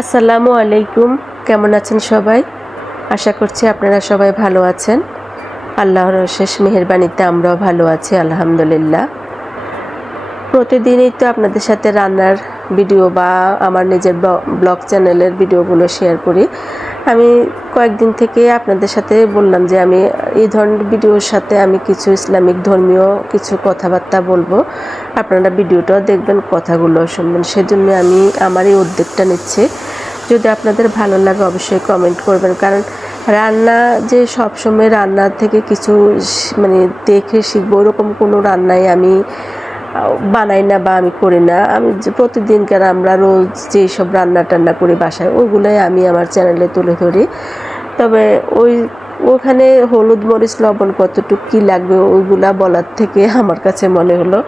আসসালামু আলাইকুম। কেমন আছেন সবাই? আশা করছি আপনারা সবাই ভালো আছেন। আল্লাহর শেষ মেহরবানিতে আমরাও ভালো আছি, আলহামদুলিল্লাহ। প্রতিদিনই তো আপনাদের সাথে রান্নার ভিডিও বা আমার নিজের ব্লগ চ্যানেলের ভিডিওগুলো শেয়ার করি। আমি কয়েকদিন থেকে আপনাদের সাথে বললাম যে আমি এই ধরনের ভিডিওর সাথে আমি কিছু ইসলামিক ধর্মীয় কিছু কথাবার্তা বলব। আপনারা ভিডিওটাও দেখবেন, কথাগুলো শুনবেন। সেজন্য আমি আমার এই উদ্যোগটা নিচ্ছি। যদি আপনাদের ভালো লাগে অবশ্যই কমেন্ট করবেন। কারণ রান্না যে সবসময় রান্না থেকে কিছু মানে দেখে শিখব, ওরকম কোনো রান্নাই আমি বানাই না বা আমি করি না। আমি প্রতিদিনকার আমরা রোজ যেই সব রান্না টান্না করি বাসায়, ওগুলোই আমি আমার চ্যানেলে তুলে ধরি। তবে ওই, ওখানে হলুদ মরিচ, লবণ কতটুকু কী লাগবে ওইগুলা বলার থেকে আমার কাছে মনে হলো,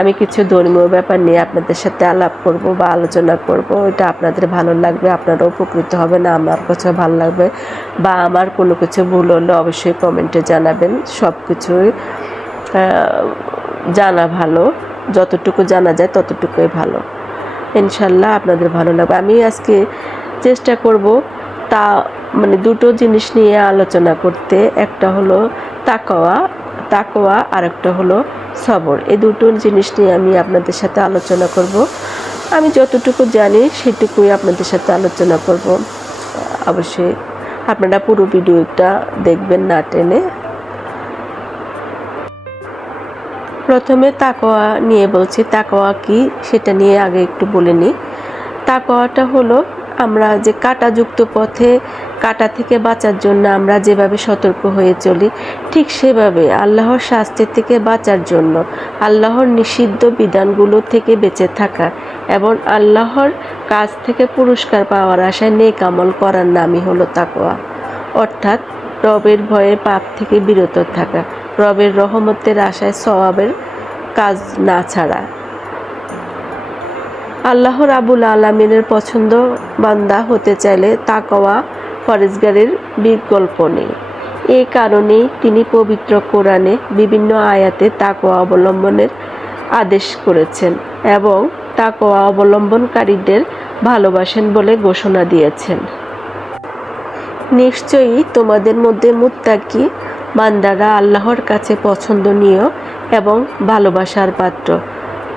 আমি কিছু ধর্মীয় ব্যাপার নিয়ে আপনাদের সাথে আলাপ করব বা আলোচনা করব। এটা আপনাদের ভালো লাগবে আপনারা উপকৃত হবে না আমার কাছে ভালো লাগবে বা আমার কোনো কিছু ভুল হলে অবশ্যই কমেন্টে জানাবেন। সব কিছুই জানা ভালো। যতটুকু জানা যায় ততটুকুই ভালো। ইনশাল্লাহ আপনাদের ভালো লাগবে। আমি আজকে চেষ্টা করব তা মানে দুটো জিনিস নিয়ে আলোচনা করতে। একটা হলো তাকওয়া তাকওয়া আর একটা হলো সবর। এই দুটো জিনিস নিয়ে আমি আপনাদের সাথে আলোচনা করব। আমি যতটুকু জানি সেটুকুই আপনাদের সাথে আলোচনা করব। অবশ্যই আপনারা পুরো ভিডিওটা দেখবেন না টেনে। প্রথমে তাকোয়া নিয়ে বলছি তাকোয়া কি সেটা নিয়ে আগে একটু বলে নিই। তাকোয়াটা হলো আমরা যে কাঁটাযুক্ত পথে কাটা থেকে বাঁচার জন্য আমরা যেভাবে সতর্ক হয়ে চলি, ঠিক সেভাবে আল্লাহর শাস্তি থেকে বাঁচার জন্য, আল্লাহর নিষিদ্ধ বিধানগুলো থেকে বেঁচে থাকা এবং আল্লাহর কাছ থেকে পুরস্কার পাওয়ার আশায় নেক আমল করার নামই হলো তাকোয়া অর্থাৎ রবের ভয়ে পাপ থেকে বিরত থাকা। রবের রহমতের আশায় সওয়াবের কাজ না ছাড়া। আল্লাহ রাবুল আলমিনের পছন্দ বান্দা হতে চাইলে তাকওয়া ফরেজগারের বিকল্প নেই। এই কারণেই তিনি পবিত্র কোরআনে বিভিন্ন আয়াতে তাকওয়া অবলম্বনের আদেশ করেছেন এবং তাকওয়া অবলম্বনকারীদের ভালোবাসেন বলে ঘোষণা দিয়েছেন। নিশ্চয়ই তোমাদের মধ্যে মুত্তাকি বান্দারা আল্লাহর কাছে পছন্দনীয় এবং ভালোবাসার পাত্র।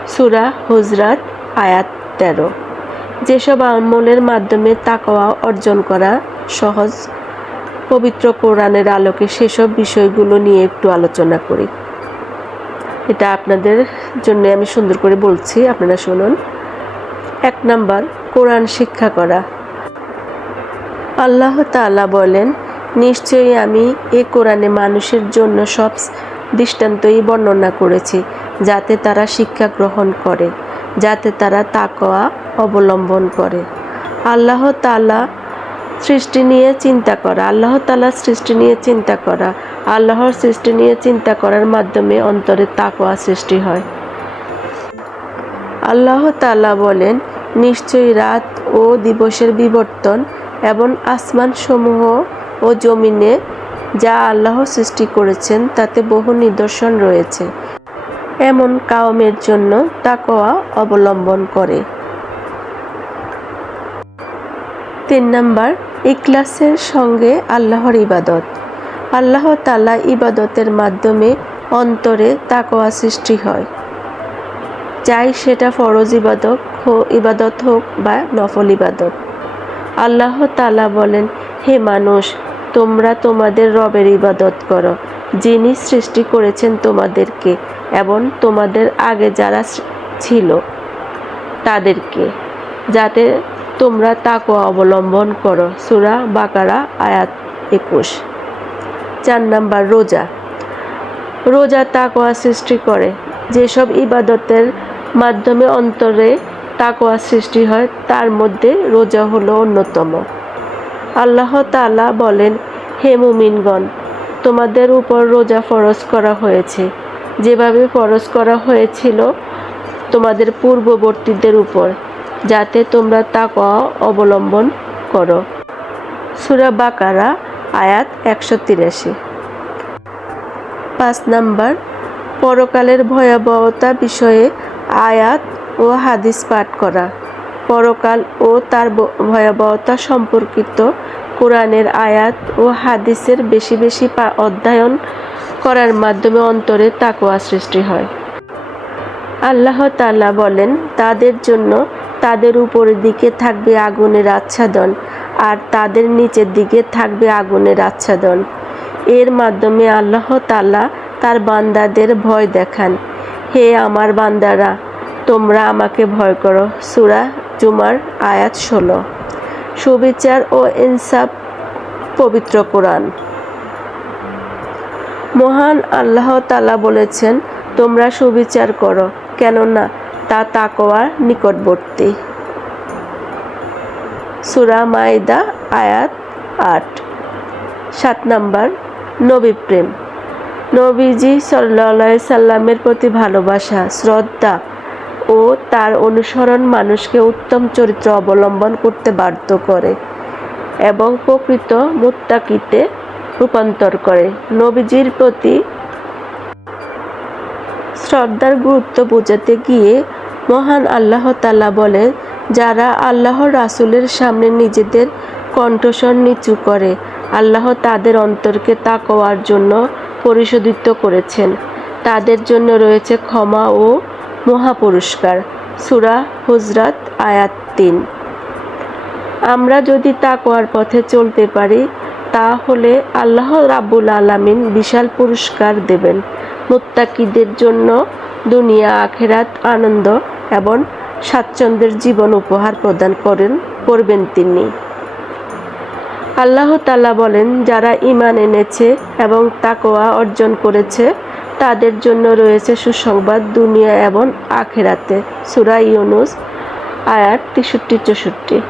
সুরা হুজরাত, আয়াত তেরো। যেসব আমলের মাধ্যমে তাকওয়া অর্জন করা সহজ, পবিত্র কোরআনের আলোকে সেসব বিষয়গুলো নিয়ে একটু আলোচনা করি। এটা আপনাদের জন্য আমি সুন্দর করে বলছি, আপনারা শুনুন। এক নাম্বার, কোরআন শিক্ষা করা। আল্লাহ তাআলা বলেন নিশ্চয়ই আমি এ কোরআনে মানুষের জন্য সব দৃষ্টান্তই বর্ণনা করেছি, যাতে তারা শিক্ষা গ্রহণ করে, যাতে তারা তাকওয়া অবলম্বন করে। আল্লাহ তালা সৃষ্টি নিয়ে চিন্তা করা, আল্লাহ তালা সৃষ্টি নিয়ে চিন্তা করা, আল্লাহর সৃষ্টি নিয়ে চিন্তা করার মাধ্যমে অন্তরে তাকওয়া সৃষ্টি হয়। আল্লাহ তালা বলেন, নিশ্চয়ই রাত ও দিবসের বিবর্তন এবং আসমান সমূহ ও জমিনে যা আল্লাহ সৃষ্টি করেছেন, তাতে বহু নিদর্শন রয়েছে। এমন কাওমের জন্য তাকোয়া অবলম্বন করে। তিন নাম্বার ইকলাসের সঙ্গে আল্লাহর ইবাদত। আল্লাহ তালা ইবাদতের মাধ্যমে অন্তরে তাকোয়া সৃষ্টি হয়। চাই সেটা ফরজ ইবাদক ইবাদত হোক বা নফল ইবাদত। আল্লাহ তালা বলেন, হে মানুষ তোমরা তোমাদের রবের ইবাদত করো, যিনি সৃষ্টি করেছেন তোমাদেরকে এবং তোমাদের আগে যারা ছিল তাদেরকে, যাতে তোমরা তাকওয়া অবলম্বন করো। সুরা বাকারা, আয়াত একুশ। চার নাম্বার, রোজা। রোজা তাকোয়া সৃষ্টি করে। যেসব ইবাদতের মাধ্যমে অন্তরে তাকোয়া সৃষ্টি হয়, তার মধ্যে রোজা হলো অন্যতম। আল্লাহ তালা বলেন, হে মুমিনগণ, তোমাদের উপর রোজা ফরজ করা হয়েছে। যেভাবে ফরজ করা হয়েছিল তোমাদের পূর্ববর্তীদের উপর, যাতে তোমরা তাকওয়া অবলম্বন করো। সুরা বাকারা, আয়াত একশো তিরাশি। পাঁচ নাম্বার, পরকালের ভয়াবহতা বিষয়ে আয়াত ও হাদিস পাঠ করা। পরকাল ও তার ভয়াবহতা সম্পর্কিত কোরআনের আয়াত ও হাদিসের বেশি বেশি অধ্যয়ন করার মাধ্যমে অন্তরে তাকোয়া সৃষ্টি হয়। আল্লাহ তাআলা বলেন, তাদের জন্য তাদের উপরের দিকে থাকবে আগুনের আচ্ছাদন আর তাদের নিচের দিকে থাকবে আগুনের আচ্ছাদন। এর মাধ্যমে আল্লাহ তাআলা তার বান্দাদের ভয় দেখান। হে আমার বান্দারা, তোমরা আমাকে ভয় করো। সূরা জুমার আয়াত ষোলো। সুবিচার ও ইনসাফ পবিত্র কোরআন। মহান আল্লাহ তালা বলেছেন, তোমরা সুবিচার করো, কেননা তা তাকোয়ার নিকটবর্তী। সুরা মাইদা আয়াত আট। সাত নাম্বার, নবী প্রেম। নবীজি সাল্লা সাল্লামের প্রতি ভালোবাসা, শ্রদ্ধা ও তার অনুসরণ মানুষকে উত্তম চরিত্র অবলম্বন করতে বাধ্য করে এবং প্রকৃত মুত্তাকিতে রূপান্তর করে। নবীজির প্রতি শ্রদ্ধার গুরুত্ব বোঝাতে গিয়ে মহান আল্লাহ তাআলা বলেন, যারা আল্লাহর রাসূলের সামনে নিজেদের কণ্ঠস্বর নিচু করে, আল্লাহ তাদের অন্তরকে তাকওয়ার জন্য পরিশোধিত করেছেন। তাদের জন্য রয়েছে ক্ষমা ও মহাপুরস্কার, সূরা হুজরাত, আয়াত তিন। আমরা যদি তাকওয়ার পথে চলতে পারি, তাহলে আল্লাহ রাব্বুল আলামিন বিশাল পুরস্কার দেবেন। মুত্তাকিদের জন্য দুনিয়া, আখেরাত আনন্দ এবং স্বাচ্ছন্দ্যের জীবন উপহার প্রদান করেন, করবেন তিনি। আল্লাহ তাআলা বলেন, যারা ঈমান এনেছে এবং তাকোয়া অর্জন করেছে তাদের জন্য রয়েছে সুসংবাদ দুনিয়া এবং আখেরাতে। সুরা ইউনুস, আয়াত তেষট্টি, চৌষট্টি।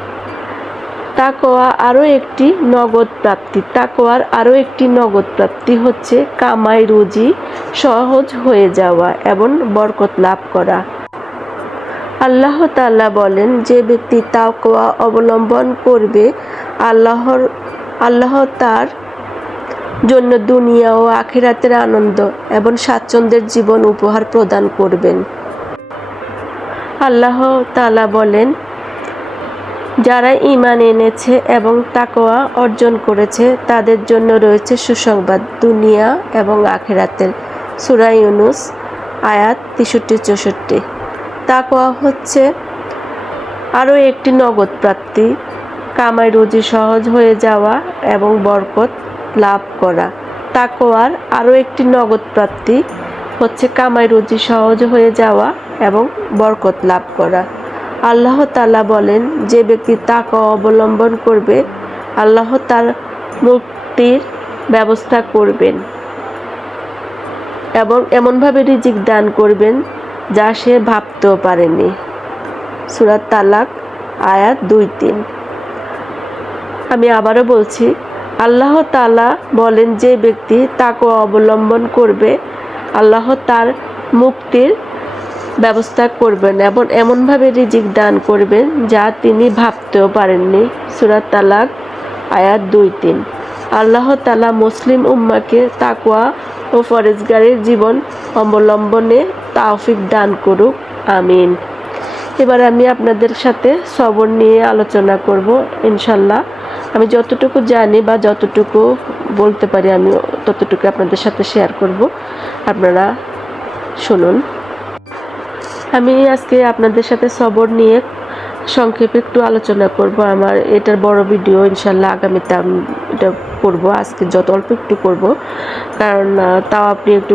তাকোয়া আরও একটি নগদ প্রাপ্তি। তাকোয়ার আরও একটি নগদ প্রাপ্তি হচ্ছে কামাই, রুজি, সহজ হয়ে যাওয়া এবং বরকত লাভ করা। আল্লাহ তাআলা বলেন, যে ব্যক্তি তাকোয়া অবলম্বন করবে, আল্লাহর, আল্লাহ তার জন্য দুনিয়া ও আখিরাতের আনন্দ এবং স্বাচ্ছন্দ্যের জীবন উপহার প্রদান করবেন। আল্লাহ তালা বলেন, যারা ঈমান এনেছে এবং তাকোয়া অর্জন করেছে, তাদের জন্য রয়েছে সুসংবাদ দুনিয়া এবং আখেরাতের। সূরা ইউনুস, আয়াত তেষট্টি, চৌষট্টি। তাকোয়া হচ্ছে আরও একটি নগদ প্রাপ্তি। কামাই রুজি সহজ হয়ে যাওয়া এবং বরকত লাভ করা। তাকওয়ার আরও একটি নগদ প্রাপ্তি হচ্ছে কামাই রুজি সহজ হয়ে যাওয়া এবং বরকত লাভ করা। আল্লাহ তাআলা বলেন, যে ব্যক্তি তাকওয়া অবলম্বন করবে, আল্লাহ তার মুক্তির ব্যবস্থা করবেন এবং এমনভাবে রিজিক দান করবেন যা সে ভাবতেও পারেনি। সুরাত তালাক আয়াত দুই তিন। আমি আবারও বলছি আল্লাহ তালা বলেন, যে ব্যক্তি তাকওয়া অবলম্বন করবে, আল্লাহ তার মুক্তির ব্যবস্থা করবেন এবং এমনভাবে রিজিক দান করবেন যা তিনি ভাবতেও পারেননি। সুরাত তালাক, আয়াত দুই, তিন। আল্লাহ তালা মুসলিম উম্মাকে তাকুয়া ও ফরেজগারের জীবন অবলম্বনে তাওফিক দান করুক। আমিন। এবার আমি আপনাদের সাথে সবর নিয়ে আলোচনা করব ইনশাল্লাহ আমি যতটুকু জানি বা যতটুকু বলতে পারি, আমি ততটুকু আপনাদের সাথে শেয়ার করব। আপনারা শুনুন। আমি আজকে আপনাদের সাথে সবর নিয়ে সংক্ষেপে একটু আলোচনা করব। আমার এটার বড় ভিডিও ইনশাল্লাহ আগামীতে আমি, এটা করব। আজকে যত অল্প একটু করব। কারণ তাও আপনি একটু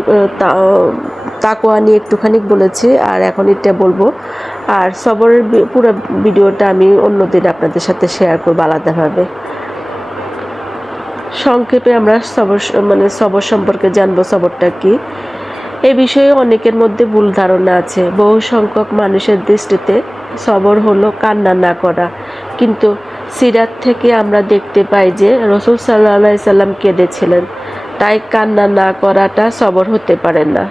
তাকোয়া নিয়ে একটুখানি বলেছি, আর এখন এটা বলব। আর সবরের পুরো ভিডিওটা আমি অন্যদিন আপনাদের সাথে শেয়ার করব আলাদাভাবে। সংক্ষেপে আমরা সবর মানে সবর সম্পর্কে জানব সবরটা কি। এ বিষয়ে অনেকের মধ্যে ভুল ধারণা আছে। বহু সংখ্যক মানুষের দৃষ্টিতে সবর হলো কান্না না করা। কিন্তু সিরাত থেকে আমরা দেখতে পাই যে রসুল সাল্লাহ সাল্লাম কেঁদেছিলেন। তাই কান্না না করাটা সবর হতে পারে না।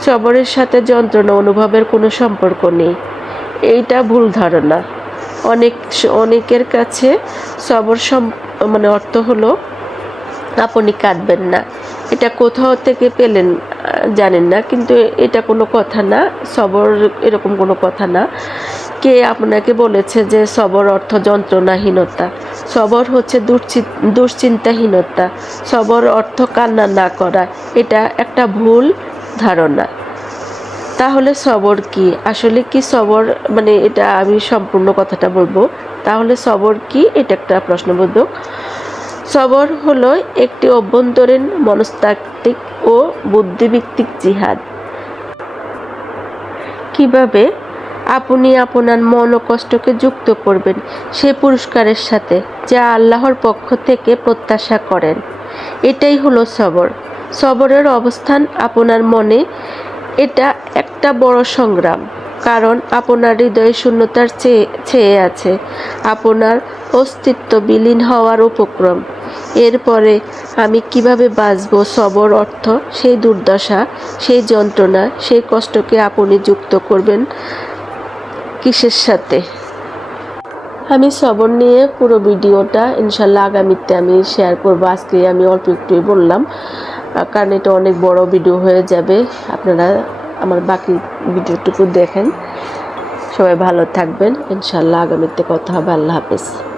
সবরের সাথে যন্ত্রণা অনুভবের কোনো সম্পর্ক নেই। এইটা ভুল ধারণা। অনেক, অনেকের কাছে সবর সম মানে অর্থ হলো, আপনি কাঁদবেন না। এটা কোথাও থেকে পেলেন, জানেন না, কিন্তু এটা কোনো কথা না। সবর এরকম কোনো কথা না। কে আপনাকে বলেছে যে সবর অর্থ যন্ত্রণাহীনতা? সবর হচ্ছে দুশ্চি- দুশ্চিন্তাহীনতা। সবর অর্থ কান্না না করা। এটা একটা ভুল ধারণা। তাহলে সবর কি? আসলে কি সবর? মানে এটা আমি সম্পূর্ণ কথাটা বলব। তাহলে সবর কি? এটা একটা প্রশ্নবোধক। সবর হলো একটি অভ্যন্তরীণ মনস্তাত্ত্বিক ও বুদ্ধিভিত্তিক জিহাদ। কীভাবে? আপনি আপনার মন ও কষ্টকে যুক্ত করবেন সে পুরস্কারের সাথে, যা আল্লাহর পক্ষ থেকে প্রত্যাশা করেন। এটাই হলো সবর। সবরের অবস্থান আপনার মনে, এটা একটা বড় সংগ্রাম, কারণ আপনার হৃদয় শূন্যতার চেয়ে চেয়ে আছে। আপনার অস্তিত্ব বিলীন হওয়ার উপক্রম। এরপরে আমি কীভাবে বাঁচব সবর অর্থ? সেই দুর্দশা, সেই যন্ত্রণা, সেই কষ্টকে আপনি যুক্ত করবেন কিসের সাথে? আমি সবর নিয়ে পুরো ভিডিওটা ইনশাল্লাহ আগামীতে আমি শেয়ার করব। আজকে আমি অল্প একটুই বললাম। কারণ এটা অনেক বড় ভিডিও হয়ে যাবে। আপনারা আমার বাকি ভিডিওটুকু দেখেন। সবাই ভালো থাকবেন। ইনশাল্লাহ আগামীতে কথা হবে। আল্লাহ হাফেজ।